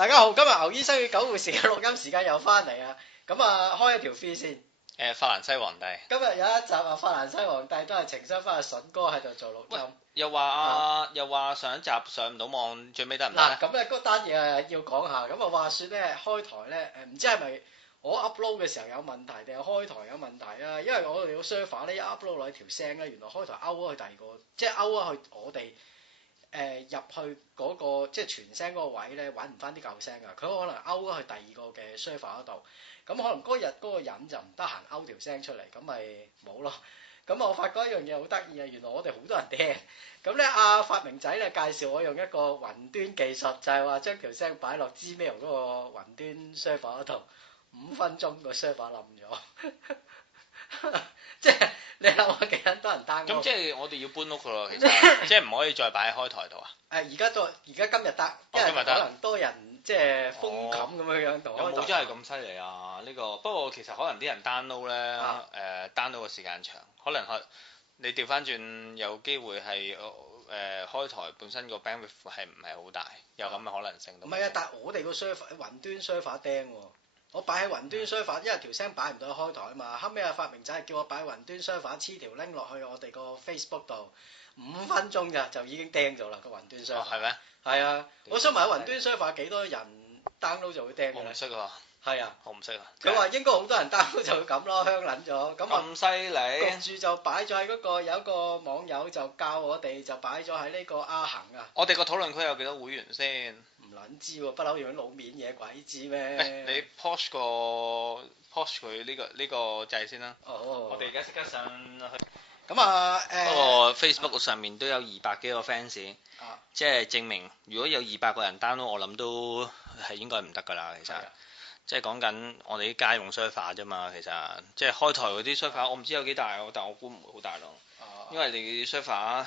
大家好，今日牛醫生與狗護士嘅錄音時間又翻嚟啊！咁啊，開一條 free 先。法蘭西皇帝。今日有一集啊，法蘭西皇帝都係情商翻阿筍哥喺度做錄音。又話上一集上唔到網，最尾得唔得？嗱，咁咧嗰單嘢啊要講下。咁啊話説咧，開台咧唔知係咪我 upload 嘅時候有問題定係開台有問題啊？因為我哋個 server 咧一 upload 落去條聲咧，原來開台勾咗去第二個，即係勾咗去我哋。入去嗰個即係全聲嗰個位咧，揾唔翻啲舊聲啊！佢可能勾咗去第二個嘅 server 嗰度，咁可能嗰日嗰個人就唔得閒勾條聲出嚟，咁咪冇咯。咁我發覺一樣嘢好得意啊！原來我哋好多人聽，咁咧阿發明仔咧介紹我用一個雲端技術，就係話將條聲擺落 Gmail 嗰個雲端 server 嗰度，5分鐘個 server 冧咗。即係你諗下幾多人 download？咁即係我哋要搬屋噶咯，其實即係唔可以再擺喺開台度啊。而家今日得，因為可能多人即係瘋咁樣度。有冇真係咁犀利啊？呢個不過其實可能啲人 download 咧，download 嘅時間長，可能你調翻轉有機會係開台本身個 bandwidth 係唔係好大，有咁嘅可能性。唔係啊，但係我哋個 server 雲端 server 釘喎。我擺喺雲端 server，因為條聲擺唔到開台啊嘛。後尾阿發明仔係叫我擺雲端 server 黐條 link 落去我哋個 Facebook 度，5分鐘咋就已經釘咗啦個雲端 server。係咩？係啊，我想問喺雲端 server 幾多人 download 就會釘嘅？我唔識啊。係啊，我唔識啊。佢話應該好多人 download 就會咁咯，香撚咗。咁犀利。焗住就擺咗喺嗰個有一個網友就教我哋就擺咗喺呢個阿恒啊。我哋個討論區有幾多會員先？唔撚知喎，不嬲用啲老面嘢，鬼知咩？你 post 佢呢個掣先啦。我哋而家即刻上去。咁啊不過 Facebook 上面都有200幾個 fans，即係證明如果有200個人 download，我諗都係應該唔得㗎啦。其實即係講緊我哋啲家用 server 啫嘛。其實即係開台嗰啲 server，我唔知有幾大，但我估唔會好大咯。因為你 server。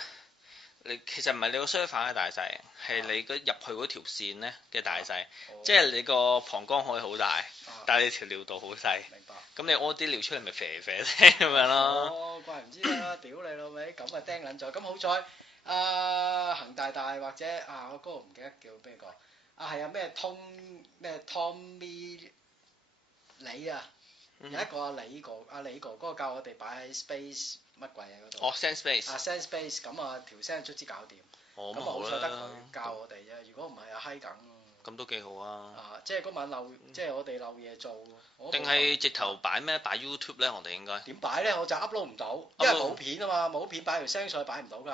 你其實唔係你個 server 嘅大細，係你入去嗰條線咧嘅大細，即係你個膀胱可以好大，但係你條尿道好細。明白。咁你屙啲尿出嚟咪肥肥聲咁樣咯。哦，怪唔知啦，屌你老味，咁啊釘撚咗。咁好彩，恒大大或者我嗰個唔記得叫邊個，係啊咩 Tommy 李啊，有一個李哥嗰個教我哋擺喺 Space。乜鬼嘢嗰度？Send Space。Send Space，咁條聲卒之搞掂。咁好彩得佢教我哋啫，如果唔係閪梗。咁都幾好啊！即係嗰晚即係我哋漏嘢做。定係直頭擺咩？擺 YouTube 咧？我哋應該點擺咧？我就 upload 唔到，因為冇片啊嘛，冇片擺條聲上去擺唔到㗎。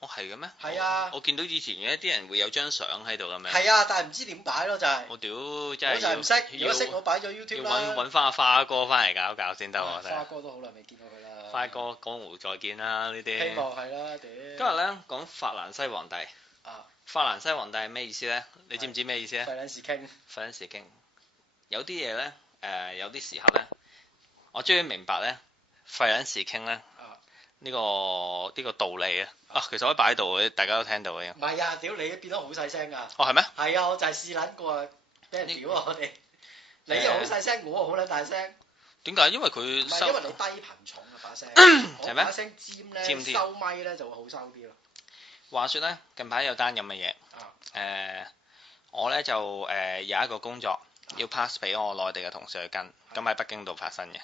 哦，係嘅咩？係啊！我見到以前嘅啲人會有張相喺度咁樣。係啊，但係唔知點擺咯，就係。我屌，真係。我就係唔識，如果識我擺咗 YouTube 啦。要揾翻阿花哥翻嚟搞搞先得喎。花哥都好耐未見到佢啦。花哥江湖再見啦呢啲。希望係啦，屌。今日咧講法蘭西皇帝。法蘭西皇帝係咩意思咧？你知唔知咩意思咧？費撚事傾。費撚事傾。有啲嘢咧，有啲時刻咧，我終於明白咧，費撚事傾咧。呢個道理啊！其實可以擺喺度，大家都聽到嘅。唔係啊，屌你變得好細聲㗎。哦，係咩？係啊，我就係試撚過啊，俾人屌啊我哋。你又好細聲，我好撚大聲。點解？因為佢唔係因為你低頻重啊把聲。係咩？把聲尖咧，收咪咧就會好收啲咯。話說咧，近排有單咁嘅嘢。我咧就有一個工作要 pass 俾我內地嘅同事去跟，咁喺北京度發生嘅。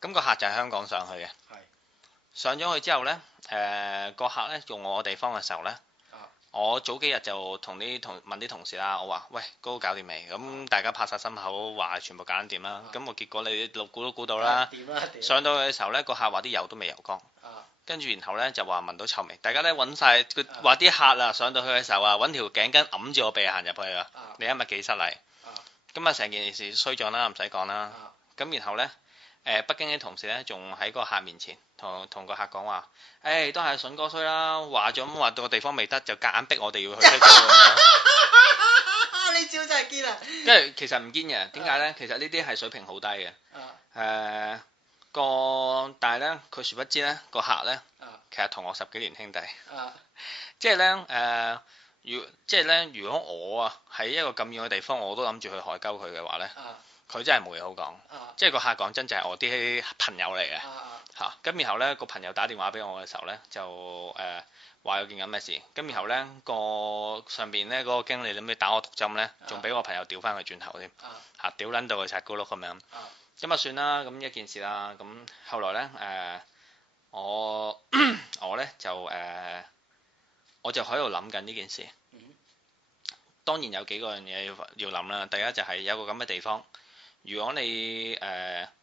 咁個客就係香港上去嘅。上咗去之後呢，個客呢用我地方嘅時候呢，我早幾日就問啲同事啦，我話：喂，嗰個搞掂未？咁大家拍晒心口話全部搞掂啦。咁個結果你估都估到啦。上到去嘅時候呢，個客話啲油都未油光。跟住然後呢，就話聞到臭味。大家呢揾晒，佢話啲客啊上到去嘅時候啊，揾條頸巾揞住我鼻行入去啊。你今日幾失禮？咁啊成件事衰咗啦，唔使講啦。咁然後呢。北京啲同事咧，仲喺個客面前同個客講話，都係筍哥衰啦，話咗咁話到個地方未得，就夾硬逼我哋要去推銷咁樣。呢招真係堅啊！因為其實唔堅嘅，點解咧？其實呢啲係水平好低嘅。但係咧，佢殊不知咧，個客咧，其實同我10幾年兄弟。即係咧，如果我喺一個咁遠嘅地方，我都諗住去海溝佢嘅話咧。佢真係冇嘢好講，即係個客講真就係我啲朋友嚟嘅，嚇，咁然後咧個朋友打電話俾我嘅時候咧，就話有件咁嘅事，咁然後咧個上邊咧嗰個經理諗住打我毒針咧，仲俾我朋友屌翻佢轉頭添，嚇屌撚到佢拆咕碌咁樣，咁啊算啦，咁一件事啦，咁後來咧我咧就我就喺度諗緊呢件事，當然有幾個樣嘢要諗啦，第一就係有個咁嘅地方。如果你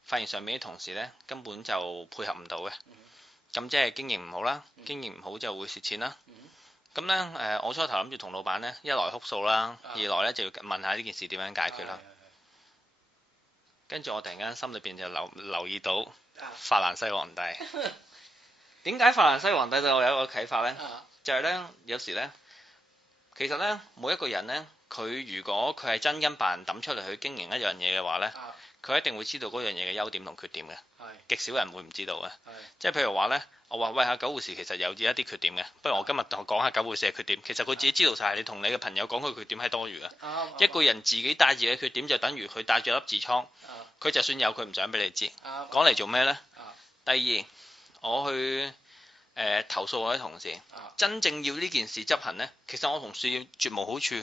發現上面啲同事咧根本就配合唔到嘅，咁即係經營唔好啦，經營唔好就會蝕錢啦。咁咧我初頭諗住同老闆咧一來哭訴啦，二來咧就要問下呢件事點樣解決啦。跟住我突然間心裏邊就留意到法蘭西皇帝。點解法蘭西皇帝對我有一個啟發咧？就係咧有時咧，其實咧每一個人咧。佢如果佢係真金白銀抌出嚟去經營一樣嘢嘅話呢，佢一定會知道嗰樣嘢嘅優點同缺點嘅，極少人會唔知道嘅。即係譬如話呢，我話喂下九護士其實有一啲缺點嘅，不如我今日講下九護士嘅缺點。其實佢自己知道晒，你同你嘅朋友講佢缺點係多餘嘅。一個人自己帶住嘅缺點就等於佢帶住粒痔瘡，佢就算有佢唔想俾你知，講嚟做咩呢？第二，我去投訴我啲同事，真正要呢件事執行呢，其實我同事絕無好處。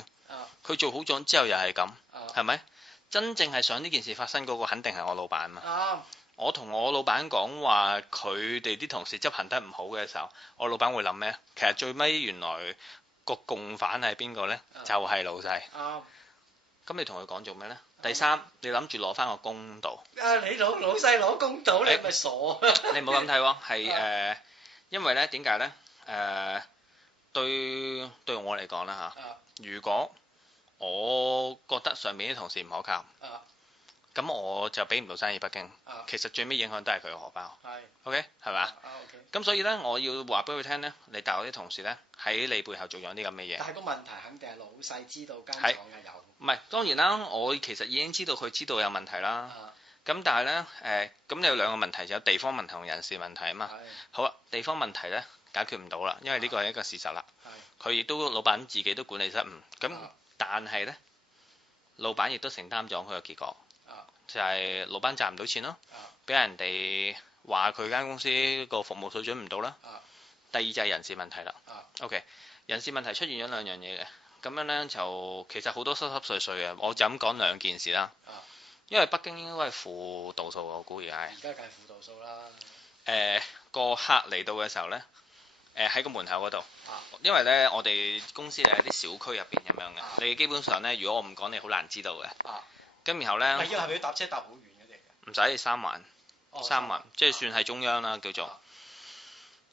佢做好咗之後又係咁，係咪？真正係想呢件事發生嗰個肯定係我老闆嘛。我同我老闆講話，佢哋啲同事執行得唔好嘅時候，我老闆會諗咩？其實最尾原來個共犯係邊個呢？就係老細。咁你同佢講做咩呢？第三，你諗住攞翻個公道。你老細攞公道，你係咪傻？你唔好咁睇喎，係因為呢點解呢？對我嚟講啦嚇，如果我覺得上面啲同事唔可靠，咁我就俾唔到生意北京。其實最尾影響都係佢嘅荷包。OK 係咪？咁所以呢，我要話俾佢聽呢，你大學啲同事呢，喺你背後做咗啲咁嘅嘢。但係個問題肯定係老細知道間廠嘅有。唔係當然啦，我其實已經知道佢知道有問題啦。咁但係呢，咁有兩個問題，就有地方問題同人事問題啊嘛。好啦，地方問題呢，解決唔到啦，因為呢個係一個事實啦。佢亦都老闆自己都管理失誤，咁但係呢，老闆亦都承擔咗佢嘅結果，就係老闆賺唔到錢咯，俾人哋話佢間公司個服務水準唔到啦。第二就係人事問題啦。OK， 人事問題出現咗兩樣嘢嘅，咁樣呢，就其實好多濕濕碎碎嘅，我就咁講兩件事啦。因為北京應該係負度數，我估而家係。而家梗係負度數啦。個客嚟到嘅時候呢。喺個門口嗰度，因為呢，我哋公司係喺啲小區入邊咁樣嘅，你基本上呢，如果我唔講，你好難知道嘅。咁然後呢，係咪要搭車搭好遠嘅啫？唔使3環，3環，即係算係中央啦，叫做。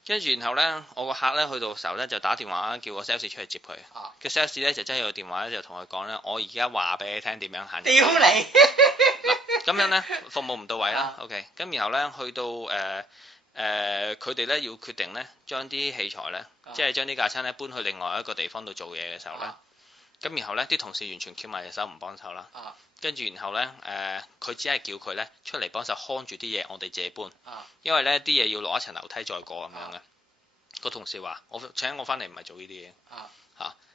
跟住然後呢，我個客呢去到時候呢，就打電話叫個 sales 出去接佢。個 sales 呢就真係有電話呢，就同佢講呢：「我而家話俾你聽點樣行。」屌你！咁樣呢，服務唔到位啦。OK， 咁然後呢，去到佢哋咧要決定咧，將啲器材咧，即係將啲架撐咧搬去另外一個地方度做嘢嘅時候咧，咁然後咧啲同事完全翹埋隻手唔幫手啦，跟住然後咧佢只係叫佢咧出嚟幫手看住啲嘢，我哋自己搬，因為咧啲嘢要落一層樓梯再過咁樣嘅。個同事話：我請我翻嚟唔係做呢啲嘢。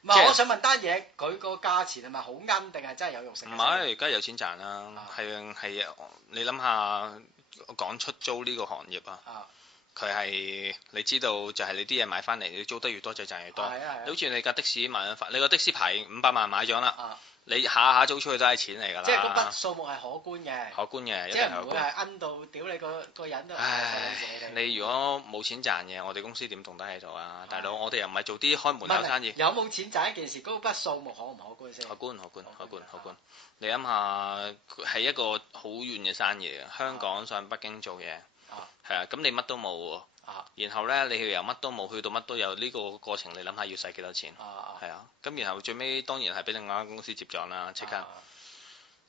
唔係，我想問單嘢，佢個價錢係咪好奀定係真係有肉食？唔係，而家有錢賺啦，係你諗下講出租呢個行業啊。佢係你知道就係你啲嘢買翻嚟，你租得越多就賺越多。你好似你架的士買咗你個的士牌500萬買咗啦，你下下租出去都係錢嚟㗎啦。即係嗰筆數目係可觀嘅。可觀嘅，即係唔會係奀到屌你個人都。你如果冇錢賺嘅，我哋公司點動得喺度啊？大佬，我哋又唔係做啲開門口生意。有冇錢賺一件事，嗰筆數目可唔可觀先？可觀。你諗下，係一個好遠嘅生意啊！香港上北京做嘢。係啊，咁你乜都冇喎，然後呢，你由乜都冇去到乜都有呢個過程，你諗下要使幾多錢？係啊，咁然後最尾當然係俾另外一間公司接咗啦，即刻。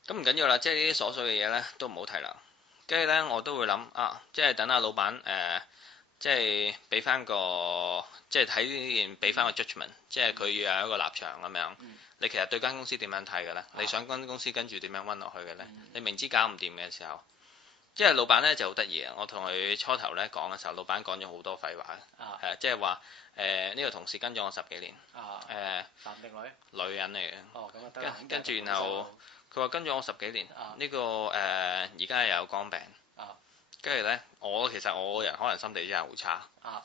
咁唔緊要啦，即係呢啲瑣碎嘅嘢呢都唔好提啦。跟住呢，我都會諗即係等下老闆即係俾翻個，即係睇呢件俾翻個 judgment，即係佢要有一個立場咁樣。你其實對間公司點樣睇嘅呢？你想間公司跟住點樣溫落去嘅呢？你明知搞唔掂嘅時候。即係老闆咧就好得意啊！我同佢初頭咧講嘅時候，老闆講咗好多廢話，係即係話呢個同事跟咗我10幾年，男定女？女人嚟嘅。咁啊得。跟住然後佢話跟咗我10幾年，呢個而家又有肝病，跟住咧，其實我個人可能心地真係好差。啊！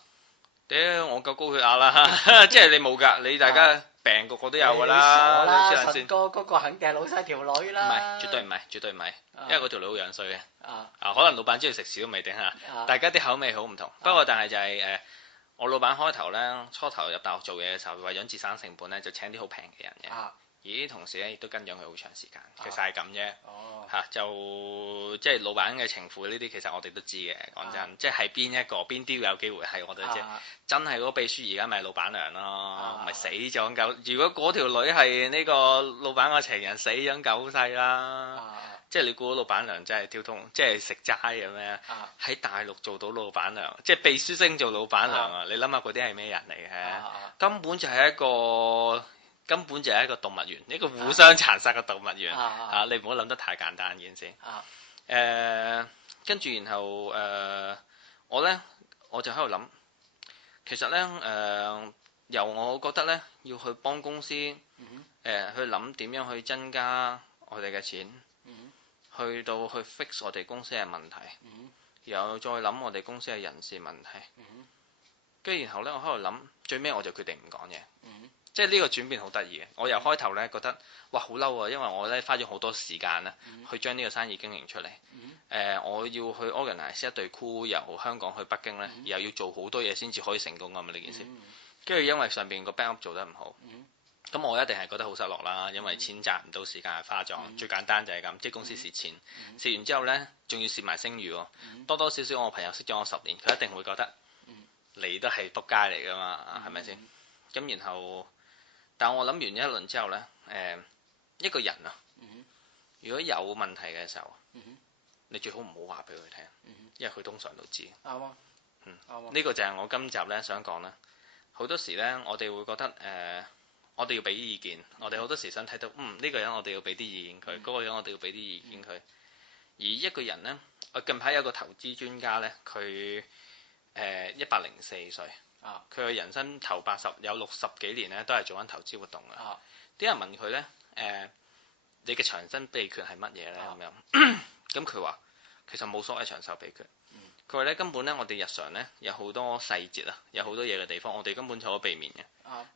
屌，我夠高血壓啦，即係你冇㗎，你大家病個個都有㗎啦。你傻啦，神神哥嗰個肯定係老細條女啦。唔係，絕對唔係，絕對唔係，因為嗰條女好樣衰嘅。啊！可能老闆中意食屎都未定嚇，大家啲口味好唔同。不過但係就係我老闆開頭咧，初頭入大學做嘢嘅時候，為咗節省成本咧，就請啲好平嘅人嘅。而啲同事咧亦都跟咗佢好長時間，其實係咁啫。就即係老闆嘅情婦呢啲，其實我哋都知嘅。講真，即係邊邊啲有機會係我哋知。真係嗰個秘書而家咪老闆娘咯，咪死咗狗。如果嗰條女係呢個老闆個情人，死咗狗世啦。即係你估老闆娘真係跳通，即係食齋嘅咩？喺大陸做到老闆娘，即係秘書升做老闆娘啊！你諗下嗰啲係咩人嚟嘅？根本就係一個動物園，一個互相殘殺嘅動物園。你唔好諗得太簡單件事。跟住然後我就喺度諗，其實咧由我覺得咧要去幫公司去諗點樣去增加我哋嘅錢。去到去 fix 我哋公司嘅問題，然後再諗我哋公司嘅人事問題，跟住然後咧我喺度諗，最尾我就決定唔講嘢，即係呢個轉變好得意嘅。我由開頭咧覺得哇好嬲啊，因為我咧花咗好多時間啊，去將呢個生意經營出嚟，我要去 organize 一隊 crew 由香港去北京咧，然後要做好多嘢先至可以成功㗎嘛呢件事，跟住因為上邊個 backup 做得唔好。咁我一定係覺得好失落啦，因為錢賺唔到，時間係花咗。最簡單就係咁，即係公司蝕錢，蝕完之後呢，仲要蝕埋聲譽喎。多多少少我朋友識咗我10年，佢一定會覺得你都係仆街嚟噶嘛，係咪先？咁然後，但我諗完一輪之後呢，一個人啊，如果有問題嘅時候，你最好唔好話俾佢聽，因為佢通常都知。啱啊，呢個就係我今集呢想講啦。好多時呢，我哋會覺得我哋要俾意見，我哋好多時想睇到，呢個人我哋要俾啲意見佢，嗰個人我哋要俾啲意見佢。而一個人呢，我近排有個投資專家呢，佢104歲，佢嘅人生頭80有60幾年呢，都係做緊投資活動嘅。啲人問佢呢，你嘅長生秘訣係乜嘢呢？咁樣，咁佢話其實冇所謂長壽秘訣。佢話咧根本咧，我哋日常咧有好多細節啊，有好多嘢嘅地方，我哋根本就可避免嘅。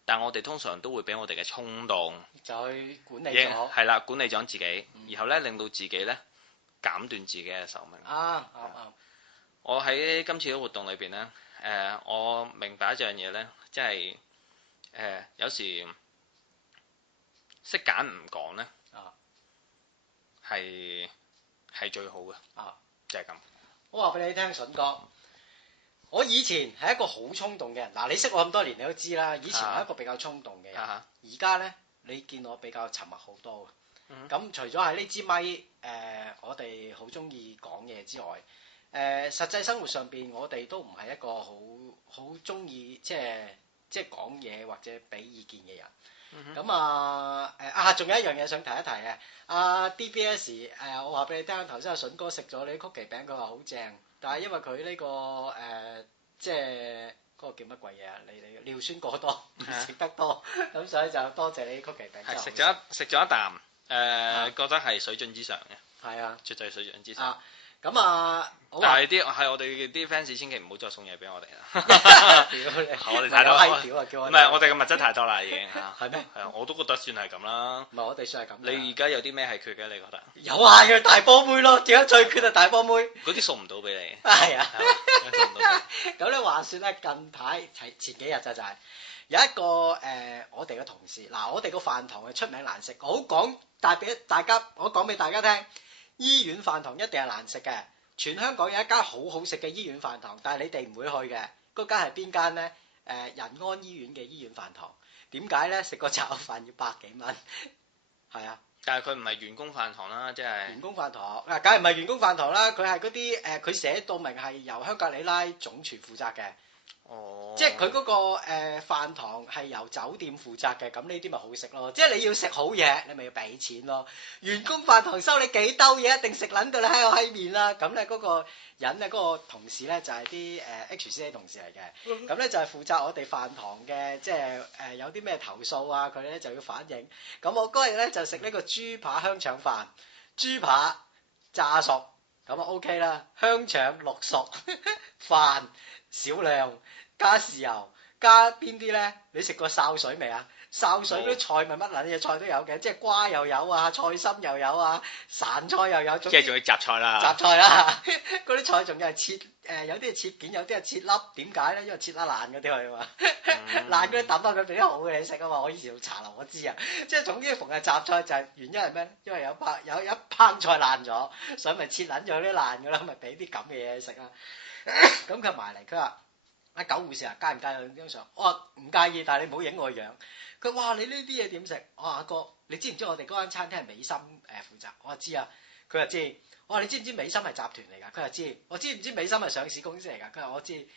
但係我哋通常都會俾我哋嘅衝動就去管理咗，係啦，管理咗自己，然後咧令到自己咧減短自己嘅壽命。我喺今次嘅活動裏邊咧，我明白一樣嘢咧，即係有時識揀唔講咧，係最好嘅，就係咁。我話俾你聽，筍哥，我以前係一個好衝動嘅人。嗱，你識我咁多年，你都知啦。以前我係一個比較衝動嘅人，而家咧，你見我比較沉默好多嘅。咁除咗喺呢支咪，我哋好中意講嘢之外，實際生活上邊我哋都唔係一個好中意即係講嘢或者俾意見嘅人。咁仲有一樣嘢想提一提嘅，DBS 我話俾你聽，頭先阿筍哥食咗你啲曲奇餅，佢話好正，但係因為佢呢個即係嗰個叫乜鬼嘢啊？你尿酸過多，唔食得多，咁所以就多謝你啲曲奇餅。係食咗一啖，覺得係水準之上嘅。係啊，絕對水準之上。但係我哋啲 fans 千祈唔好再送嘢俾我哋啦。我哋太多，唔係我哋嘅物質太多啦已經。係咩？係啊，我都覺得算係咁啦。唔係我哋算係咁。你而家有啲咩係缺嘅？你覺得？有啊，要大波妹咯，點解最缺係大波妹？嗰啲送唔到俾你。係啊。咁咧話說咧，近排前幾日就係有一個我哋嘅同事，我哋個飯堂係出名難食，我講大俾大家，我講俾大家聽。醫院飯堂一定係難食嘅，全香港有一間好好食嘅醫院飯堂，但係你哋唔會去嘅。嗰間係邊間呢？仁安醫院嘅醫院飯堂。點解呢？食個炒飯要100幾蚊。係啊，但係佢唔係員工飯堂啦，即係。員工飯堂梗係唔係員工飯堂啦，佢係嗰啲佢寫到明係由香格里拉總廚負責嘅。即係佢嗰個飯堂係由酒店負責嘅，咁呢啲咪好食咯。即係你要食好嘢，你咪要俾錢咯。員工飯堂收你幾兜嘢，一定食撚到你喺我閪面啦。咁咧嗰個人咧，嗰個同事咧就係啲HCA 同事嚟嘅。咁咧就係負責我哋飯堂嘅，即係有啲咩投訴啊，佢咧就要反映。咁我嗰日咧就食呢個豬扒香腸飯，豬扒炸熟，咁啊 OK 啦，香腸六熟，飯少量，加豉油，加邊啲咧？你食過潲水未啊？潲水嗰啲菜咪乜撚嘢菜都有嘅，即係瓜又有啊，菜心又有啊，散菜又有，即係仲要雜菜啦。雜菜啦，嗰啲菜仲要係切有啲係切件，有啲係切粒。點解咧？因為切得爛嗰啲去啊嘛，爛嗰啲抌翻佢俾啲好嘅你食啊嘛。我以前做茶樓我知啊，即係總之逢係雜菜就係原因係咩咧？因為有一烹菜爛咗，所以咪切撚咗啲爛噶啦，咪俾啲咁嘅嘢食啊。咁佢埋嚟，佢話。阿狗護士啊，介唔介意張相？我話唔介意，但係你唔好影我樣。佢話你呢啲嘢點食？我話阿哥，你知唔知我哋嗰間餐廳係美心負責？我話知啊，佢話知。我話你知唔知美心係集團嚟㗎？佢話知。我知唔知美心係上市公司嚟㗎？佢話我知。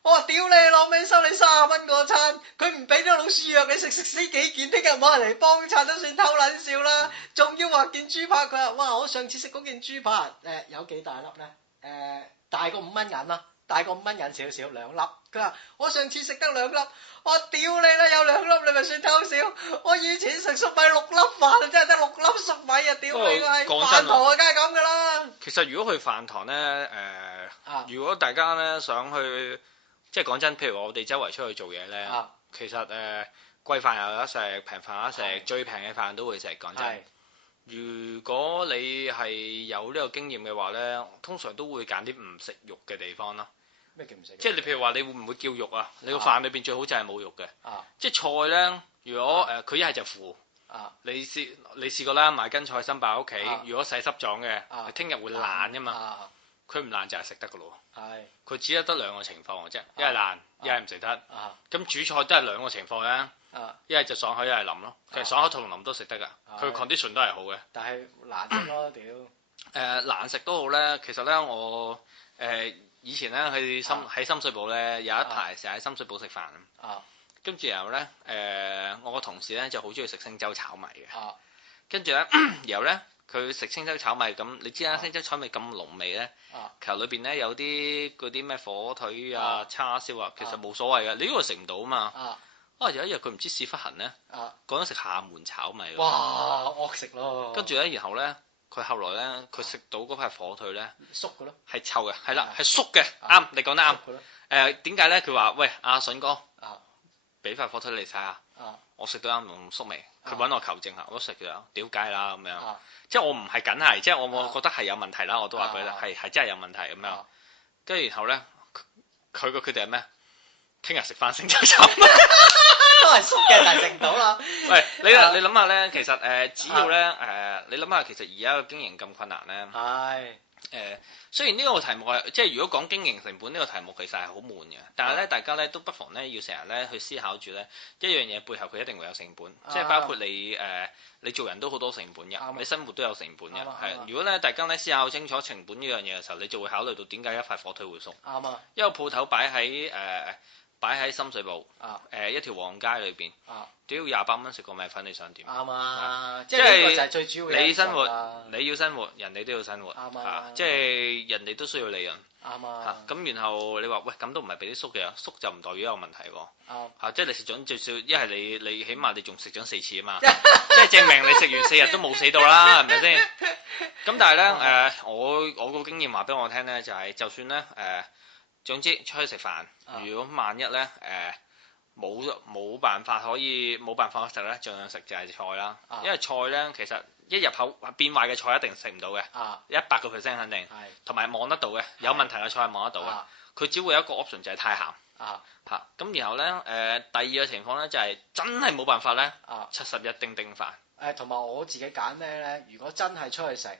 我話屌你老味，收你30蚊個餐，佢唔俾啲老鼠藥你食，食死幾件，聽日冇人嚟幫襯都算偷撚笑啦。仲要話件豬扒，佢話哇，我上次食嗰件豬扒有幾大粒咧？大過5蚊銀啦。大過5蚊銀少少2粒，佢話我上次食得2粒，我屌你啦，有2粒你咪算偷笑，我以前食粟米6粒飯真係得6粒粟米啊，屌你個係飯堂啊，梗係咁噶啦。其實如果去飯堂咧，如果大家咧想去，即係講真，譬如我哋周圍出去做嘢咧，其實貴飯又有得食，平飯有得食，最平嘅飯都會食。講真，如果你係有呢個經驗嘅話咧，通常都會揀啲唔食肉嘅地方咯。咩叫唔食？即係你譬如話，你會唔會叫肉啊？你個飯裏邊最好就係冇肉嘅。即係菜咧，如果佢一係就腐。你試過啦，買斤菜心擺喺屋企，如果洗濕咗嘅，聽日會爛噶嘛。佢唔爛就係食得噶咯。佢只係得2個情況嘅啫，一係爛，一係唔食得。咁煮菜都係2個情況嘅，一係就爽口，一係腍咯。其實爽口同腍都食得㗎，佢 condition 都係好嘅。但係難食咯，屌！難食都好咧，其實咧我以前咧喺深水埗咧有一排成日喺深水埗食飯，跟住然後咧我個同事咧就好中意食星洲炒米嘅，跟住咧然後咧佢食星洲炒米咁，你知啦，星洲炒米咁濃味咧，其實裏邊咧有啲嗰啲咩火腿啊、叉燒啊，其實冇所謂嘅，你呢個食唔到啊嘛。有一日佢唔知屎忽痕咧，講咗食廈門炒米。哇，惡食咯！跟住咧，然後咧。佢後來咧，佢食到嗰塊火腿咧，縮嘅咯，係臭嘅，係啦，係縮嘅，啱，你講得啱。點解咧？佢話：喂，阿筍哥，俾塊火腿你睇下，我食到啱唔縮味。佢揾我求證下，我都食咗，屌雞啦咁樣。即係我唔係緊係，即係我覺得係有問題啦，我都話俾你係真係有問題咁樣。跟住然後咧，佢個決定係咩？聽日食翻星洲炒米。都係縮嘅，但係食唔到啦。喂，你諗下咧，其實只要咧你諗下，其實而家嘅經營咁困難咧，雖然呢個題目係即係如果講經營成本呢個題目其實係好悶嘅，但係咧大家咧都不妨咧要成日咧去思考住咧一樣嘢背後佢一定會有成本，即係包括你做人都好多成本嘅，你生活都有成本嘅，係。如果咧大家咧思考清楚成本呢樣嘢嘅時候，你就會考慮到點解一塊火腿會縮。啱啊！一個鋪頭擺喺深水埗，一條旺街裏邊，屌28蚊食個米粉，你想點？啱啊！即係呢個就係最主要嘅。你生活，你要生活，人哋都要生活。啱啊！即係人哋都需要利潤。啱啊！咁然後你話喂，咁都唔係俾啲縮嘅，縮就唔代表有問題喎。啱。即係你食咗最少，一係你起碼你仲食咗4次啊嘛，即係證明你食完4日都冇死到啦，係咪先？咁但係咧我個經驗話俾我聽咧，就係就算咧總之出去食飯，如果萬一咧冇辦法食咧，盡量食就係菜啦。因為菜咧其實一入口變壞嘅菜一定食唔到嘅，100%肯定。同埋望得到嘅，有問題嘅菜係望得到嘅。佢只會有一個 option 就係太鹹。咁然後咧第二個情況咧就係真係冇辦法咧，71叮飯。同埋我自己揀咩咧？如果真係出去食，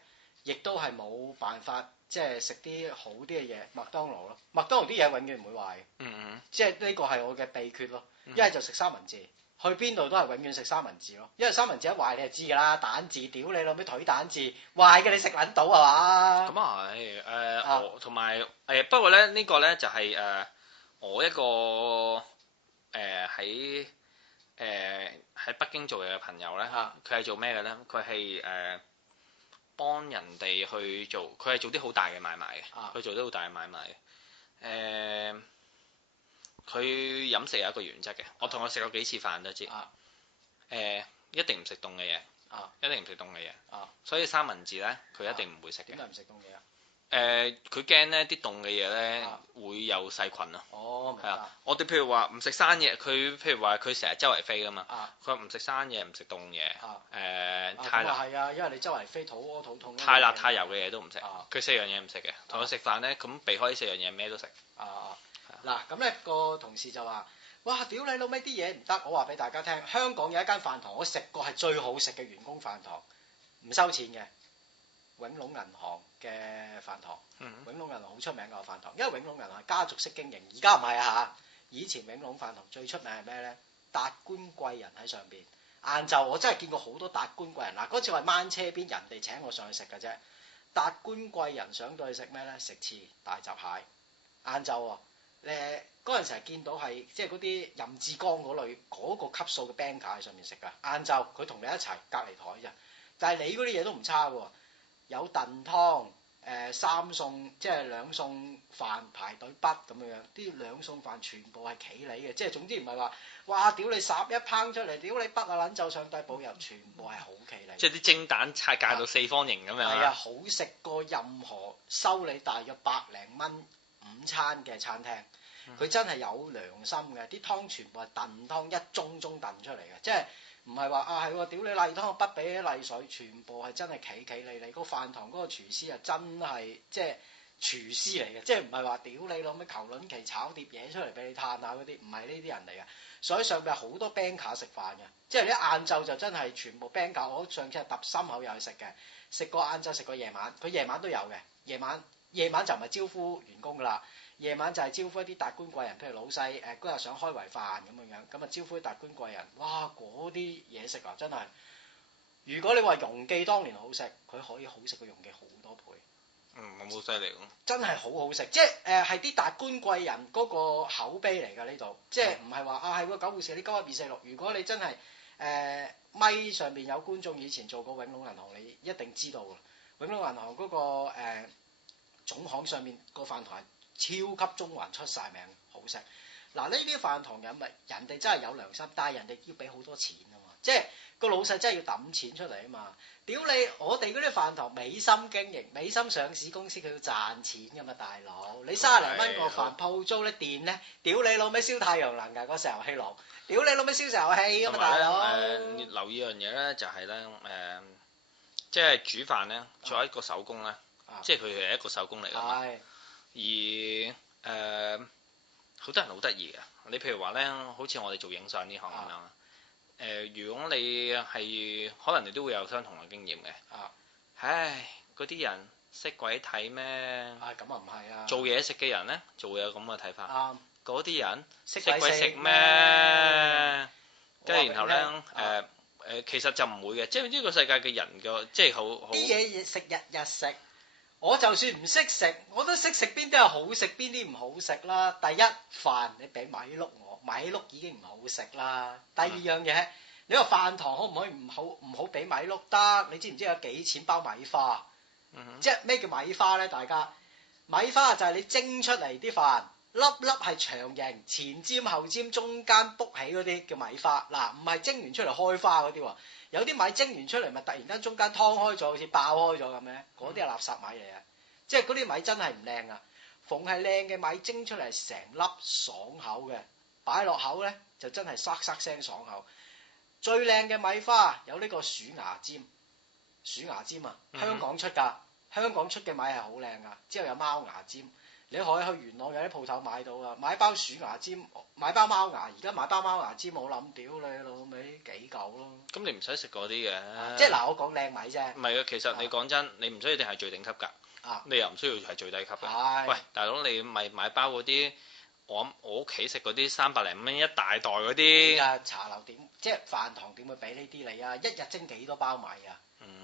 亦都係冇辦法。即係食啲好啲嘅嘢，麥當勞咯。麥當勞啲嘢永遠唔會壞嘅。即係呢個係我嘅秘訣咯。一係就食三文治，去邊度都係永遠食三文治咯。因為三文治一壞你就知㗎啦，蛋治屌你老味腿蛋治壞嘅你食撚到係嘛？咁啊係同埋不過咧呢個咧就係我一個喺北京做嘢嘅朋友咧，佢係做咩嘅咧？佢係幫人哋去做，佢係做啲好大嘅買賣嘅，佢做啲好大嘅買賣嘅。佢飲食有一個原則嘅，我同佢食過幾次飯都知。一定唔食凍嘅嘢，一定唔食凍嘅嘢。所以三文治咧，佢一定唔會食嘅。點解唔食凍嘢啊？佢驚咧啲凍嘅嘢咧會有細菌啊。哦，明白。係啊，我哋譬如話唔食生嘢，佢譬如話佢成日周圍飛噶嘛。佢話唔食生嘢，唔食凍嘢。太辣。係啊，因為你周圍飛肚屙肚痛。太辣太油嘅嘢都唔食。佢4樣嘢唔食嘅。同佢食飯咧，咁避開呢4樣嘢，咩都食。嗱，咁咧個同事就話：哇，屌你老味啲嘢唔得！我話俾大家聽，香港有一間飯堂，我食過係最好食嘅員工飯堂，唔收錢嘅。永隆銀行嘅飯堂，永隆銀行好出名嘅飯堂，因為永隆銀行係家族式經營，而家唔係啊嚇。以前永隆飯堂最出名係咩咧？達官貴人喺上邊。晏晝我真係見過好多達官貴人。嗱，嗰次我係掹車邊，人哋請我上去食嘅啫。達官貴人上到去食咩咧？食翅大閘蟹。晏晝嗰陣時係見到係即係嗰啲任志剛嗰類嗰個級數嘅 banker 喺上面食㗎。晏晝佢同你一齊隔離台咋，但係你嗰啲嘢都唔差喎。有燉湯，3餸即係2餸飯排隊畢咁樣，啲2餸飯全部係企理嘅，即係總之唔係話，哇屌你霎一烹出嚟，屌你畢啊撚就上帝保佑，全部係好企理。即係啲蒸蛋拆界到4方形咁樣。係啊，好食過任何收你大約100零蚊午餐嘅餐廳，佢真係有良心嘅，啲湯全部係燉湯一盅盅燉出嚟嘅，即係。唔係話係喎，屌你例湯不比起例水，全部係真係企理理。個飯堂嗰個廚師啊，真係即係廚師嚟嘅，即係唔係話屌你攞咩求卵期炒碟嘢出嚟俾你嘆下嗰啲，唔係呢啲人嚟嘅。所以上邊好多 banker 食飯嘅，即係你晏晝就真係全部 banker。我上次係揼心口又去食嘅，食過晏晝食過夜晚，佢夜晚都有嘅。夜晚就唔係招呼員工㗎啦。夜晚就係招呼一啲達官貴人，譬如老細嗰日想開圍飯咁樣，咁啊招呼啲達官貴人，哇嗰啲嘢食啊真係，如果你話容記當年好食，佢可以好食過容記好多倍。咁好犀利喎！真係好好食，即係係啲達官貴人嗰個口碑嚟㗎呢度，即係唔係話係喎九護士你91246，如果你真係咪上邊有觀眾以前做過永隆銀行，你一定知道㗎。永隆銀行嗰個總行上面個飯堂係超級中環出晒名，好食。嗱呢啲飯堂人哋真係有良心，但係人哋要俾好多錢啊嘛，即係個老細真係要揼錢出嚟啊嘛。屌你，我哋嗰啲飯堂美心經營，美心上市公司佢要賺錢㗎嘛，大佬。你30零蚊個飯鋪租咧電咧，屌你老味燒太陽能㗎個石油氣爐，屌你老味燒石油氣㗎嘛大佬。留意樣嘢咧就係咧即係煮飯咧，作為一個手工咧，即係佢係一個手工嚟㗎嘛。而好多人好得意嘅，你譬如話咧，好似我哋做影相呢行咁樣如果你係可能你都會有相同嘅經驗嘅。唉，嗰啲人識鬼睇咩？咁啊唔係啊。做嘢食嘅人咧，就會有咁嘅睇法。嗰啲人識鬼食咩？跟住然後咧其實就唔會嘅，即係呢個世界嘅人嘅即係好啲嘢食日日食。我就算唔識食，我都識食邊啲係好食，邊啲唔好食啦。第一飯你俾米碌我，米碌已經唔好食啦。第二樣嘢，你話飯堂可唔可以唔好俾米碌得？你知唔知有幾錢包米花？即係咩叫米花咧？大家米花就係你蒸出嚟啲飯，粒粒係長形，前尖後尖，中間卜起嗰啲叫米花。嗱，唔係蒸完出嚟開花嗰啲喎。有啲米蒸完出嚟咪突然間中間劏開咗，好似爆開咗咁嘅，嗰啲係垃圾米嚟啊！即係嗰啲米真係唔靚啊！逢係靚嘅米蒸出嚟成粒爽口嘅，擺落口咧就真係沙沙聲爽口。最靚嘅米花有呢個鼠牙尖啊，香港出㗎，香港出嘅米係好靚㗎。之後有貓牙尖，你可以去元朗有啲鋪頭買到啊，買包鼠牙尖，買包貓牙，而家買包貓牙尖我諗屌你老味幾嚿咯。咁你唔使食嗰啲嘅，即係嗱我講靚米啫。唔係啊，其實你講真，你唔需要一定係最頂級㗎，你又唔需要係最低級㗎。喂，大佬你咪買包嗰啲，我屋企食嗰啲300零蚊一大袋嗰啲。茶樓點即係飯堂點會俾呢啲你啊？一日蒸幾多包米啊？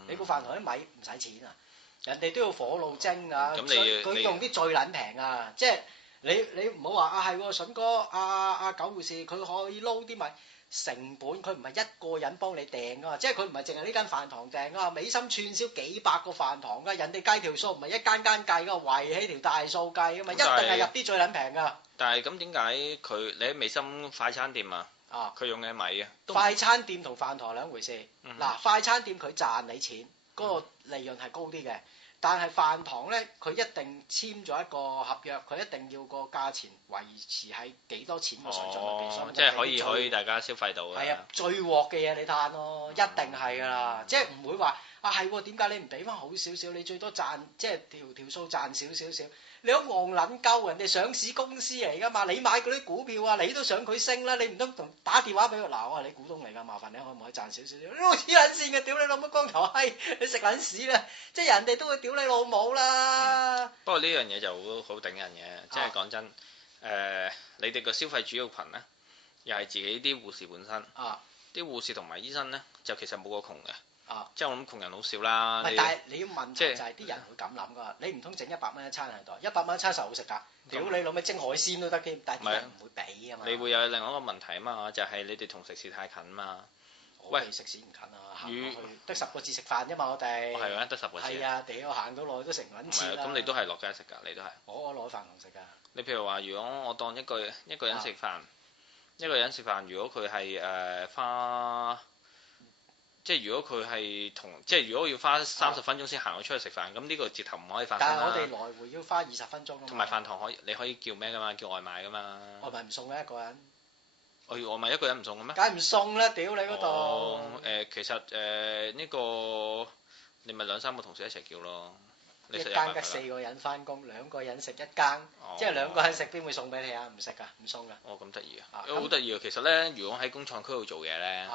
你個飯堂啲米唔使錢啊？人哋都要火爐蒸啊，佢用啲最撚平啊！即係你唔好話係喎，筍哥阿九護士佢可以撈啲米成本，佢唔係一個人幫你訂噶嘛，即係佢唔係淨係呢間飯堂訂啊，美心串燒幾百個飯堂噶，人哋計條數唔係一間間計噶，圍起條大數計噶嘛，一定係入啲最撚平噶。但係咁點解你喺美心快餐店佢用嘅米啊？快餐店同飯堂兩回事。嗱，快餐店佢賺你錢，嗰個利潤係高啲嘅。但係飯堂咧，佢一定簽咗一個合約，佢一定要個價錢維持喺幾多錢個水準入邊，所以即係可以大家消費到嘅。係啊，最鑊嘅嘢你嘆咯，一定係㗎啦，即係唔會話啊係點解你唔俾翻好少少？你最多賺即係條數賺少。你都戇撚鳩，人哋上市公司嚟㗎嘛，你買嗰啲股票啊，你都想佢升啦，你唔通同打電話俾佢嗱，我係你股東嚟㗎，麻煩你可唔可以賺少少？你黐撚線嘅，屌你老母光頭閪，你食撚屎啦！即係人哋都會屌你老母啦。不過呢樣嘢就好頂人嘅，即係講真，你哋個消費主要群咧，又係自己啲護士本身，啲護士同埋醫生咧，就其實冇個窮嘅。即係我諗窮人好少啦。但係你要問題就係啲人會咁諗㗎，你唔通整100蚊一餐喺度？100蚊一餐實好食㗎，屌你老味蒸海鮮都得添，但係啲人唔會俾啊嘛。你會有另外一個問題啊嘛，就係你哋同食肆太近啊嘛。喂，食肆唔近啊，行落去得10個字食飯啫嘛，我哋。係咩？得10個字。係啊，屌行到耐都食唔撚切啦。咁你都係落街食㗎，你都係。我攞飯堂食㗎。你譬如話，如果我當一個人食飯，一個人食飯，如果佢係花。即係如果佢係即係如果要花30分鐘先行到出去食飯，咁呢個折頭唔可以發生啦。但係我哋來回要花20分鐘。同埋飯堂你可以叫咩㗎嘛？叫外賣㗎嘛。外賣唔送嘅一個人。外賣一個人唔送嘅咩？梗係唔送啦！屌你嗰度。其實呢個你咪2-3個同事一齊叫咯。一間嘅4個人翻工，2個人食一間，即係2個人食邊會送俾你啊？唔食㗎，唔送㗎。哦，咁得意啊！好得意啊！其實咧，如果喺工廠區度做嘢咧。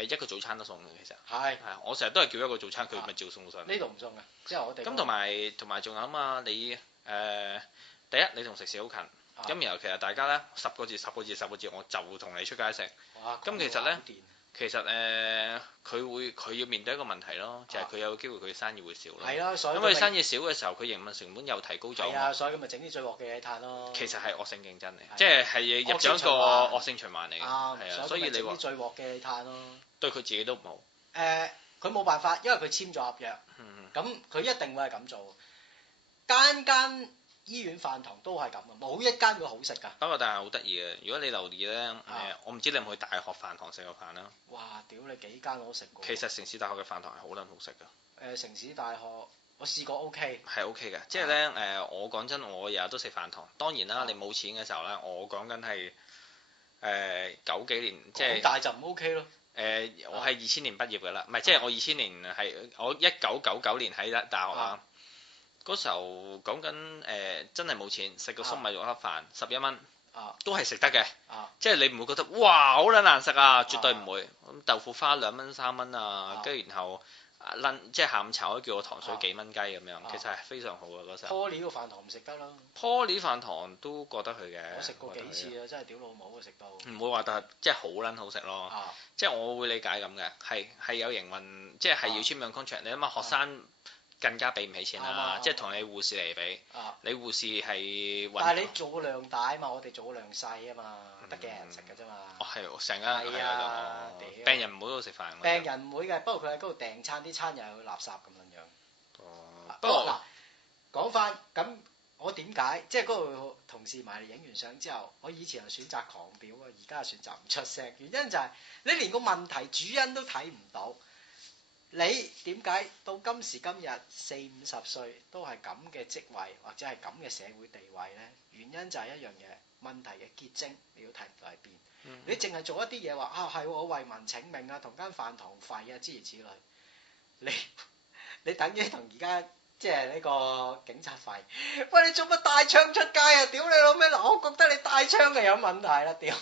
一個早餐都送嘅，其實係我成日都係叫一個早餐，佢咪照送上嚟。呢度唔送嘅，即係我哋。咁同埋仲有啊嘛，你第一你同食肆好近，咁然後其實大家咧10個字，我就同你出街食。咁其實咧，佢要面對一個問題咯，就係佢有機會佢生意會少咯。係咯，所以咁佢生意少嘅時候，佢營運成本又提高咗。係啊，所以佢咪整啲最鑊嘅嘢嘆咯。其實係惡性競爭嚟，即係入咗一個惡性循環嚟嘅。係啊，所以你話最鑊嘅嘆咯。對佢自己都唔好。佢冇辦法，因為佢簽咗合約。咁佢一定會係咁做。間醫院飯堂都係咁啊，冇一間會好食㗎。不過但係好得意嘅，如果你留意咧，我唔知你有冇去大學飯堂食過飯啦。哇！屌你幾間我都食過。其實城市大學嘅飯堂係好撚好食㗎。城市大學我試過 OK。係 OK 嘅，即係咧我講真，我日日都食飯堂。當然啦，你冇錢嘅時候咧，我講緊係90幾年，即係。大就唔 OK 咯。我係2000年畢業㗎啦，唔係即係我2000年係我1999年喺大學啦。嗰時候講緊真係冇錢，食個粟米肉粒飯11蚊，都係食得嘅。即係你唔會覺得哇好撚難食啊，絕對唔會。咁豆腐花2蚊3蚊啊，跟住然後即係下午茶可以叫我糖水幾蚊雞咁樣，其實係非常好嘅嗰時候。Poly 個飯堂唔食得啦。Poly 飯堂都覺得佢嘅。我食過幾次啊，真係屌老母啊食到。唔會話但係即係好撚好食咯。即係我會理解咁嘅，係有營運，即係要簽名 contract。你諗下學生。更加俾唔起錢啦，即係同你護士嚟比，你護士係。但係你做個量大啊嘛，我哋做個量細啊嘛，得幾人食㗎啫嘛。哦係，成間係啊，病人唔會喺度食飯。病人唔會嘅，不過佢喺嗰度訂餐，啲餐又係垃圾咁樣樣。不過嗱，講翻咁，我點解即係嗰度同事埋嚟影完相之後，我以前係選擇狂表啊，而家係選擇唔出聲，原因就係你連個問題主因都睇唔到。你點解到今時今日40-50歲都係咁嘅職位或者係咁嘅社會地位呢？原因就係一樣嘢，問題嘅結晶你要睇唔到喺邊。你淨係做一啲嘢話啊係我為民請命啊，同間飯堂費啊諸如此類，你等於同而家即係呢個警察費。喂，你做乜帶槍出街啊？屌你老味！嗱，我覺得你帶槍係有問題啦，屌！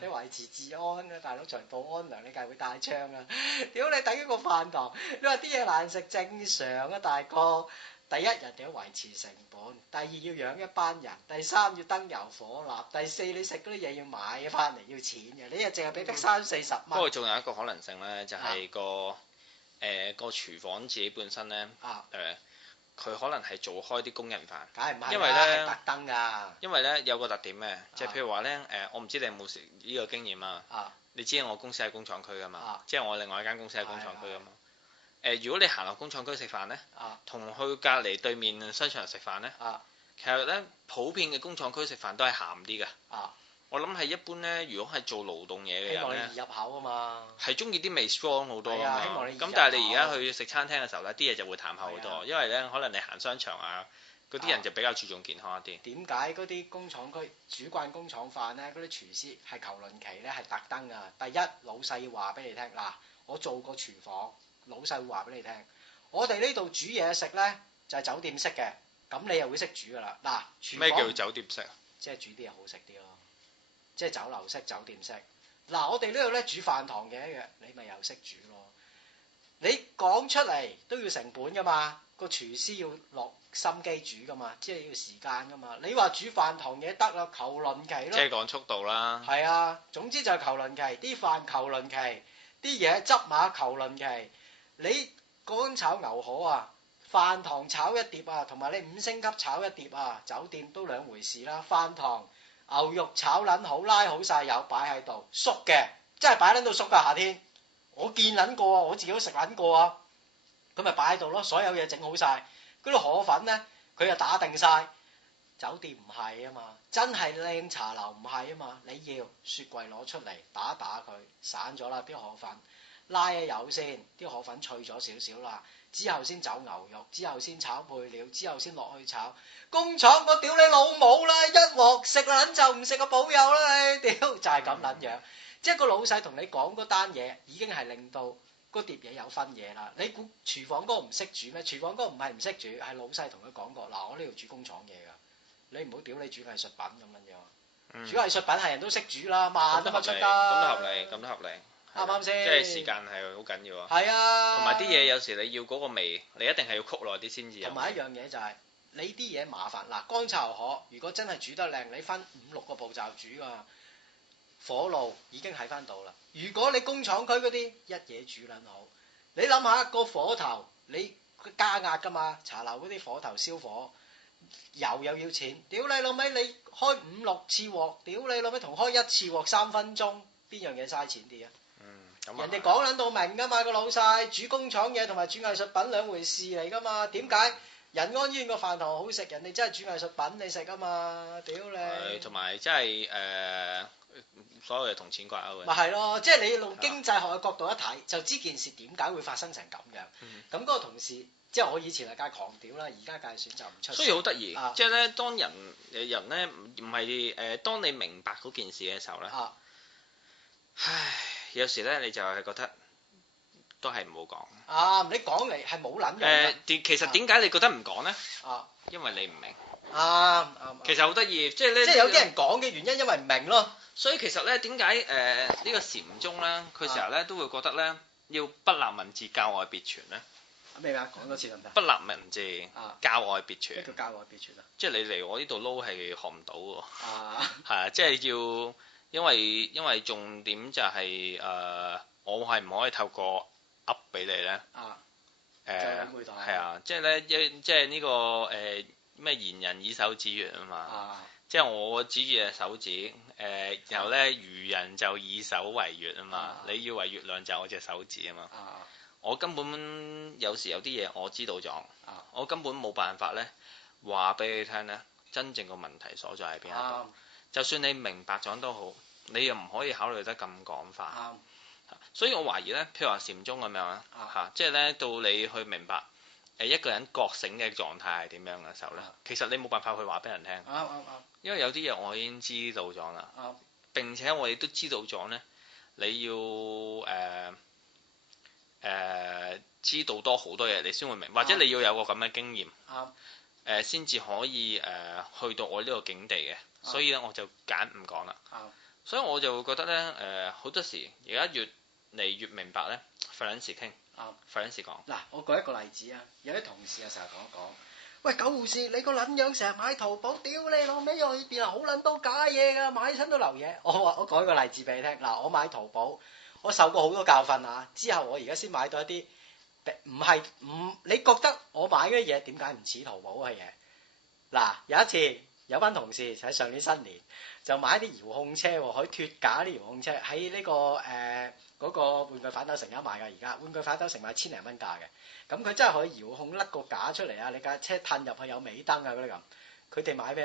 你維持治安啊，大佬除暴安良，你梗係會帶槍啊！屌你等於個飯堂，你話啲嘢難食正常啊，大哥。第一，人哋要維持成本；第二，要養一班人；第三，要燈油火蠟；第四，你食嗰啲嘢要買翻嚟要錢嘅，你又淨係俾得30-40蚊。不過仲有一個可能性咧，就係個廚房自己本身咧佢可能係做開啲工人飯，梗係唔係，因為咧特登㗎。因為咧有個特點嘅，即係譬如話咧我唔知你有冇食呢個經驗啊？你知我公司喺工廠區㗎嘛？即係我另外一間公司喺工廠區㗎嘛？如果你行落工廠區食飯咧，同去隔離對面商場食飯咧，其實咧普遍嘅工廠區食飯都係鹹啲嘅。我諗係一般咧，如果係做勞動嘢嘅希望人咧，你易入口啊嘛。係中意啲味 strong 好多啊嘛。希望你易入口。咁但係你而家去食餐廳嘅時候咧，啲嘢就會淡口好係多，因為咧可能你行商場啊，嗰啲人就比較注重健康一啲。點解嗰啲工廠區煮慣工廠飯咧？嗰啲廚師係求論期咧係特登噶。第一，老細要話俾你聽，嗱，我做過廚房，老細會話俾你聽，我哋呢度煮嘢食咧就係酒店式嘅，咁你又會識煮噶啦。嗱，廚房咩叫酒店式啊？即係煮啲嘢好食啲咯，即係酒樓式、酒店式。嗱，我哋呢度咧煮飯堂嘅，你咪又識煮咯。你講出嚟都要成本噶嘛，個廚師要落心機煮噶嘛，即係要時間噶嘛。你話煮飯堂嘢得啦，求論期咯。即係講速度啦。係啊，總之就係求論期，啲飯求論期，啲嘢執馬求論期。你乾炒牛河啊，飯堂炒一碟啊，同埋你5星級炒一碟啊，酒店都兩回事啦。飯堂牛肉炒撚好，拉好晒油擺喺度，縮嘅，真係擺撚到縮㗎夏天。我見撚過啊，我自己都食撚過啊，咁咪擺喺度咯，所有嘢整好晒，嗰啲河粉咧佢又打定晒，酒店唔係啊嘛，真係靚茶樓唔係啊嘛，你要雪櫃攞出嚟打打佢，散咗啦啲河粉，拉下油先，啲河粉脆咗少少啦，之後先走牛肉，之後先炒配料，之後先落去炒。工廠我屌你老母啦，一鑊食撚就唔食個保佑啦，你屌就係咁撚樣。即係個老細同你講嗰單嘢，已經係令到嗰碟嘢有分嘢啦。你估廚房嗰個唔識煮咩？廚房嗰個唔係唔識煮，係老細同佢講過。嗱，我呢度煮工廠嘢㗎，你唔好屌你煮藝術品咁樣樣。煮藝術品係人都識煮啦，慢都出得。咁都合理，咁都合理。啱唔啱先？即係時間係好緊要啊。係啊。同埋啲嘢有時你要嗰個味，你一定係要焗耐啲先至有。同埋一樣嘢就係、你啲嘢麻煩嗱，乾炒牛河如果真係煮得靚，你分5-6個步驟煮㗎。火爐已經喺翻度啦。如果你工廠區嗰啲一嘢煮撚好，你諗下個火頭，你加壓㗎嘛？茶樓嗰啲火頭燒火，油又要錢，屌你老味！你開5-6次鑊，屌你老味同開1次鑊3分鐘，邊樣嘢嘥錢啲啊？人哋講撚到明㗎嘛，個老細煮工廠嘢同埋煮藝術品兩回事嚟㗎嘛？點解仁安醫院個飯堂好食，人哋真係煮藝術品你食啊嘛？屌你！同埋即係所有嘢同錢掛鈎嘅。咪係咯，即係你用經濟學嘅角度一睇，就知件事點解會發生成咁樣。咁嗰個同事，即係我以前係梗係狂屌啦，而家梗係選擇唔出聲。所以好得意，即係咧，當人咧唔係當你明白嗰件事嘅時候咧，唉，有時咧你就係覺得都係唔好講。你講嚟係冇撚用。其實點解你覺得唔講咧？因為你唔明。其實好得意，即係咧。即係有啲人講嘅原因，因為唔明咯。所以其實咧，點解呢個禪宗咧，佢成日咧都會覺得咧，要不立文字，教外別傳咧。咩啊？講多次得唔得？不立文字，教外別傳。咩叫教外別傳啊？即係你嚟我呢度撈係學唔到喎。係啊，即係要，因為重點就係我係唔可以透過噏俾你咧。係啊，即係咧，即係呢個咩言人以手指月啊嘛。即係我指住隻手指，然後咧愚人就以手為月啊嘛。你以為月亮就係我隻手指啊嘛。我根本有時有啲嘢我知道咗，我根本冇辦法咧話俾你聽咧，真正個問題所在喺邊一度。就算你明白咗都好，你又唔可以考慮得咁廣泛。所以我懷疑咧，譬如話禪宗咁樣啦，即係咧到你去明白一個人覺醒嘅狀態係點樣嘅時候咧，其實你冇辦法去話俾人聽。因為有啲嘢我已經知道咗啦，並且我亦都知道咗咧，你要知道多好多嘢，你先會明，或者你要有個咁嘅經驗，先至可以去到我呢個境地嘅。所以咧，我就揀唔講啦。所以我就會覺得咧，好多時而家越嚟越明白咧，費撚時傾，費撚時講。嗱，我舉一個例子啊，有啲同事啊成日同我講。喂，狗護士，你個撚樣成日買淘寶，屌你老味，我呢邊啊好撚多假嘢㗎，買親都流嘢。我講個例子俾你聽，嗱，我買淘寶，我受過好多教訓啊，之後我而家先買到一啲你覺得我買嘅嘢點解唔似淘寶嘅嘢？嗱，有一次有班同事喺上年新年就買啲遙控車喎，可以脫架啲遙控車喺呢個嗰個玩具反斗城有賣㗎，而家玩具反斗城賣1000零蚊價嘅。咁佢真係可以遙控甩個架出嚟啊！你架車褪入去有尾燈啊嗰啲咁，佢哋買咩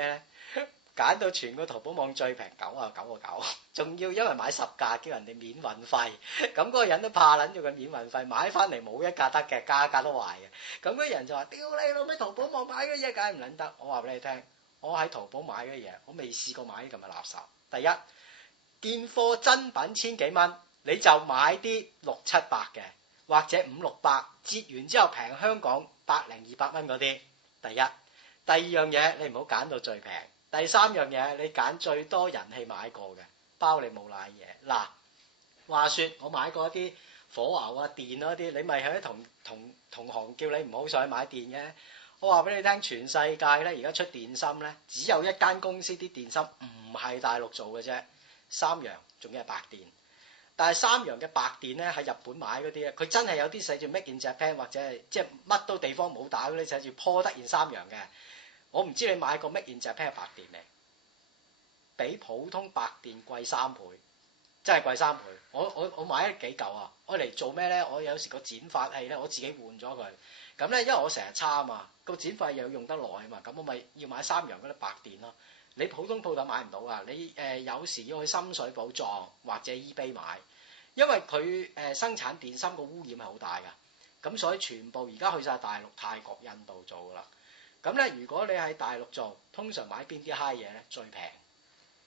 咧？揀到全個淘寶網最平99.9，仲要因為買10架叫人哋免運費，咁嗰個人都怕撚咗佢免運費，買翻嚟冇一架得嘅，架架都壞嘅。咁嗰人就話：屌你老味，淘寶網買嘅嘢梗係唔撚得。我話俾你聽，我喺淘寶買嘅嘢，我未試過買啲咁嘅垃圾。第一，件貨真品千幾蚊，你就買啲6、700嘅，或者5、600，折完之後平香港100、200蚊嗰啲。第一，第二樣嘢你唔好揀到最平。第三樣嘢，你揀最多人氣買過嘅，包你冇賴嘢。嗱，話說我買過一啲火牛啊、電啊啲，你咪喺同行叫你唔好上去買電嘅。我話俾你聽，全世界咧而家出電芯咧，只有一間公司啲電芯唔係大陸做嘅啫，三洋，仲要係白電。但係三洋嘅白電咧喺日本買嗰啲咧，佢真係有啲寫住 Made in Japan 或者係即係乜都地方冇打嗰啲寫住 Product in 三洋嘅。我唔知你買過 Made in Japan 白電未？比普通白電貴3倍，真係貴3倍。我買咗幾嚿啊！我嚟做咩咧？我有時個剪髮器咧，我自己換咗佢。咁咧，因為我成日叉啊嘛，個剪髮又要用得耐啊嘛，咁我咪要買三洋嗰啲白電咯。你普通鋪頭買唔到啊！你有時要去深水埗撞或者 eBay 買，因為佢生產電芯個污染係好大㗎。咁所以全部而家去晒大陸、泰國、印度做㗎啦。咁咧，如果你喺大陸做，通常買邊啲閪嘢咧最平？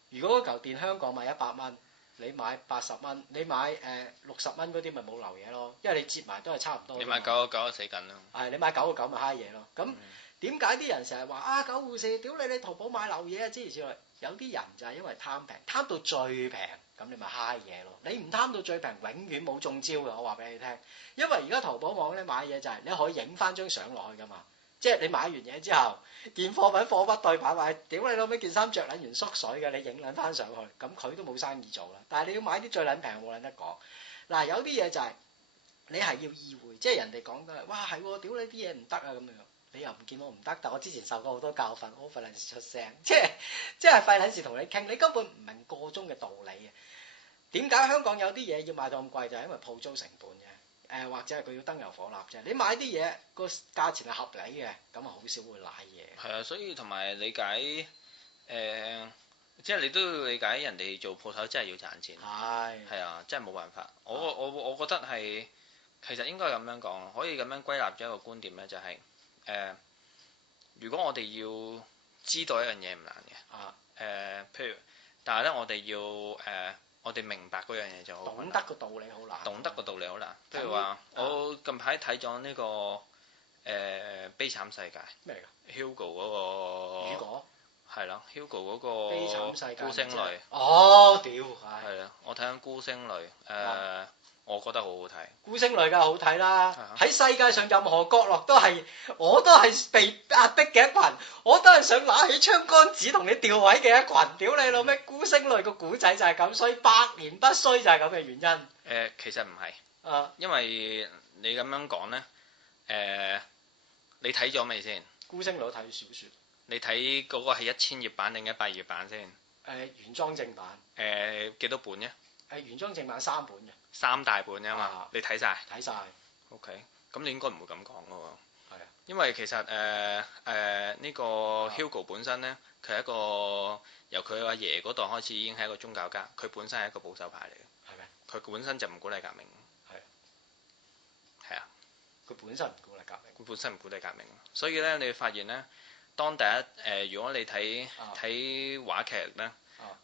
如果嗰嚿電香港賣100蚊，你買80蚊，你買60蚊嗰啲咪冇流嘢咯，因為你折埋都係差唔多。你買9.9就死緊啦。係你買9.9咪閪嘢咯。咁點解啲人成日話啊狗護士，屌你淘寶買流嘢啊之類之類？有啲人就係因為貪平，貪到最平，咁你咪閪嘢咯。你唔貪到最平，永遠冇中招嘅。我話俾你聽，因為而家淘寶網咧買嘢就係你可以影翻張相落去㗎嘛。即係你買完嘢之後，件貨品貨不對版，話屌你老味件衫着撚完縮水嘅，你影撚翻上去，咁佢都冇生意做啦。但係你要買啲最撚平冇撚得講。嗱，有啲嘢就係你係要意會，即係人哋講得，哇係喎，屌你啲嘢唔得啊咁樣，你又唔見我唔得，但我之前受過好多教訓，我費撚事出聲，即係費撚事同你傾，你根本唔明個中嘅道理嘅。點解香港有啲嘢要賣到咁貴？就係因為鋪租成本嘅。或者係佢要燈油火蠟啫，你買啲嘢個價錢係合理嘅，咁啊好少會賴嘢。係啊，所以同埋理解即係你都要理解人哋做鋪頭真係要賺錢。係啊，真係冇辦法。我覺得係其實應該咁樣講，可以咁樣歸納咗一個觀點咧，就係如果我哋要知道一樣嘢唔難嘅，譬如但係咧我哋要我哋明白嗰樣嘢就好，懂得個道理好難。懂得個道理好難。譬如話，我近排睇咗呢個悲慘世界咩嚟㗎 ？Hugo 嗰個。雨果。係啦 ，Hugo 嗰個。悲慘世界。孤星淚。哦，屌！係啊，我睇緊孤星淚，我覺得好好睇。孤星淚梗係好睇啦，喺世界上任何角落都係，我都係被壓迫嘅一群，我都係想拿起槍桿子同你調位嘅一群。屌你老咩？孤星淚個古仔就係咁，所以百年不衰就係咁嘅原因。其實唔係，因為你咁樣講咧，你睇咗未先？孤星淚我睇小説。你睇嗰個係1000頁版定100頁版先？原裝正版。幾多本啫？原裝正版3本嘅。3大本啊嘛，你睇晒？睇晒。OK，咁你應該唔會咁講嘅喎。係啊。因為其實呢個 Hugo 本身咧，佢係一個由佢阿爺嗰代開始已經係一個宗教家，佢本身係一個保守派嚟嘅。係咪？佢本身就唔鼓勵革命。係啊。佢本身唔鼓勵革命。佢本身唔鼓勵革命，所以咧你會發現咧，當第一如果你睇話劇咧，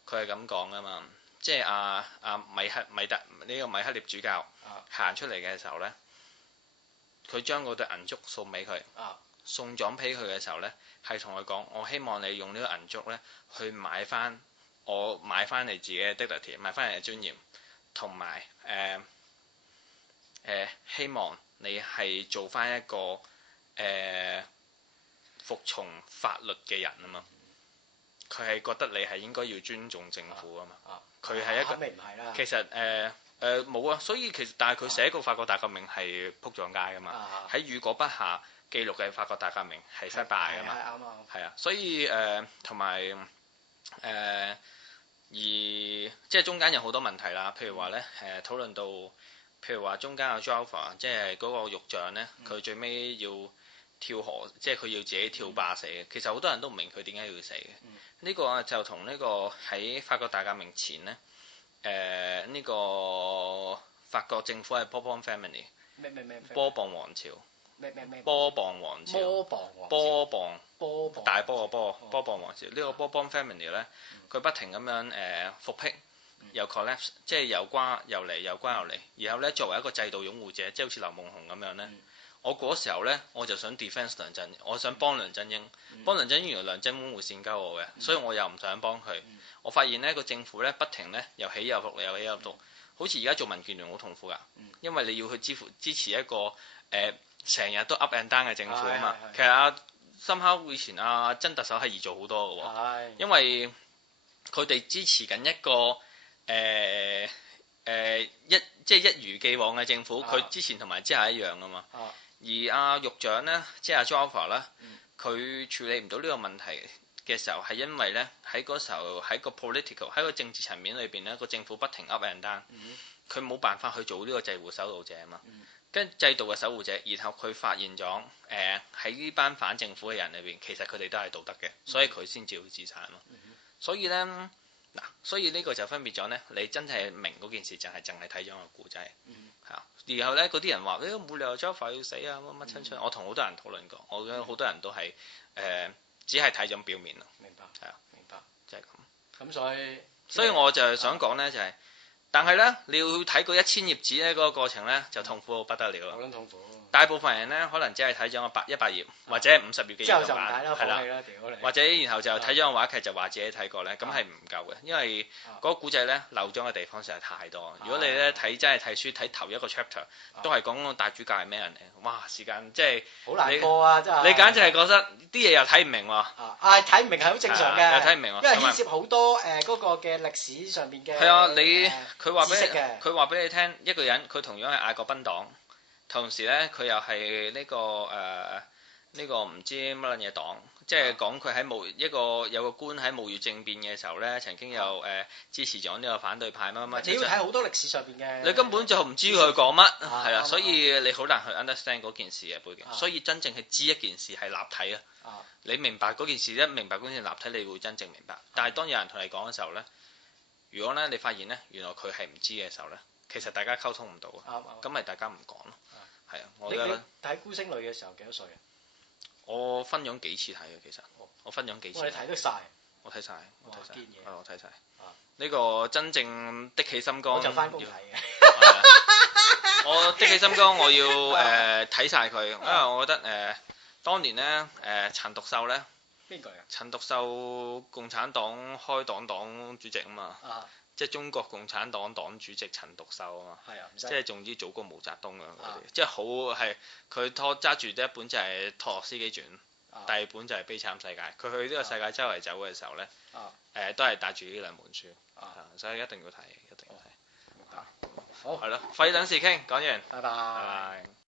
佢係咁講噶嘛。即係米克列主教行出嚟嘅時候咧，佢將嗰對銀燭送俾佢，送獎俾佢嘅時候咧，係同佢講：我希望你用呢個銀燭咧去買翻你自己嘅 dignity， 買翻你嘅尊嚴，同埋希望你係做翻一個服從法律嘅人啊嘛。佢係覺得你係應該要尊重政府啊嘛。佢係一個，其實冇啊，所以其實但係佢寫過法國大革命係仆咗街噶嘛，喺雨果筆下記錄嘅法國大革命係失敗噶嘛，係啊，所以同埋而即係中間有好多問題啦，譬如話咧討論到，譬如話中間有 Joffre 即係嗰個獄長咧，佢最尾要調跳河，即係佢要自己跳壩死嘅。其實好多人都唔明佢點解要死嘅。呢個就同呢個喺法國大革命前呢，呢個法國政府係波旁 family， 波旁王朝，波旁王朝，波旁大波嘅波旁王朝。呢個波旁 family 呢，佢不停咁樣復辟。又 collapse， 即係又瓜又嚟，又瓜又嚟。然後咧，作為一個制度擁護者，即係好似劉夢熊咁樣咧，我嗰時候咧，我就想 defence 梁振英，我想幫梁振英，幫梁振英。原來梁振英會善鳩我嘅，所以我又唔想幫佢。我發現咧個政府咧不停咧又起又伏，又起又伏，好似而家做民建聯好痛苦㗎，因為你要去支持一個成日都 up and down 嘅政府啊嘛。其實深刻以前曾特首係易做好多嘅喎，因為佢哋支持緊一個。即係一如既往嘅政府，佢之前同埋之後一樣啊嘛。而獄長呢，即係 Joffre 啦，佢處理唔到呢個問題嘅時候，係因為呢，喺嗰時候喺個 political 喺個政治層面裏邊呢，個政府不停 up and down，佢冇辦法去做呢個制度守護者啊嘛。跟制度嘅守護者，然後佢發現咗喺呢班反政府嘅人裏邊，其實佢哋都係道德嘅，所以佢先至會自殺啊嘛。所以呢。嗱，所以呢個就分別咗呢。你真係明嗰件事就係淨係睇咗個故仔，係然後呢，嗰啲人話你都冇理由 Joffre 要死啊乜乜親親，我同好多人討論過，我覺得好多人都係只係睇咗表面咯。明白，係啊，明白，就係咁。咁所以我就係想講呢，就係，但係呢，你要睇嗰1000頁紙呢嗰個過程呢，就痛苦到不得了啦。好撚痛苦。大部分人呢，可能只係睇咗100頁或者50頁嘅動畫，係啦，或者然後就睇咗個話劇就話自己睇過呢，咁係唔夠嘅，因為嗰個古仔呢，漏咗嘅地方實在太多。如果你呢真係睇書睇頭一個 chapter 都係講個大主角係咩人嚟，哇！時間即係好難過啊，真係。你簡直係覺得啲嘢又睇唔明喎。睇唔明係好正常嘅，又睇唔明，因為牽涉好多嗰個嘅歷史上面嘅。係啊，佢話俾你聽，一個人佢同樣係嗌過賓黨。同時咧，佢又係呢個唔知乜撚嘢黨，即係講佢喺有個官喺霧月政變嘅時候咧，曾經有支持咗呢個反對派乜乜。你要睇好多歷史上邊嘅。你根本就唔知佢講乜，係啦，所以你好難去 understand 嗰件事嘅背景。所以真正係知一件事係立體啊。你明白嗰件事一明白嗰件事立體，你會真正明白。但係當有人同你講嘅時候咧，如果咧你發現咧原來佢係唔知嘅時候咧，其實大家溝通唔到啊。咁咪大家唔講咯。係啊，我覺得。你睇孤星淚嘅時候幾多歲啊？我分咗幾次睇嘅，其實。我分咗幾次。你睇得晒？我睇晒，我睇晒。呢個真正的起心肝。我就翻工睇嘅。我的起心肝，我要睇晒佢，因為我覺得當年咧陳獨秀咧。邊個啊？陳獨秀共產黨開黨主席啊嘛。即係中國共產黨黨主席陳獨秀啊嘛，即係總之早過毛澤東啊，即係好係佢揸住一本就係《托洛斯基傳》，第二本就係《悲慘世界》。佢去呢個世界周圍走嘅時候咧，都係帶住呢兩本書，所以一定要睇，一定要睇。好，係咯，費等時傾，講完，拜拜。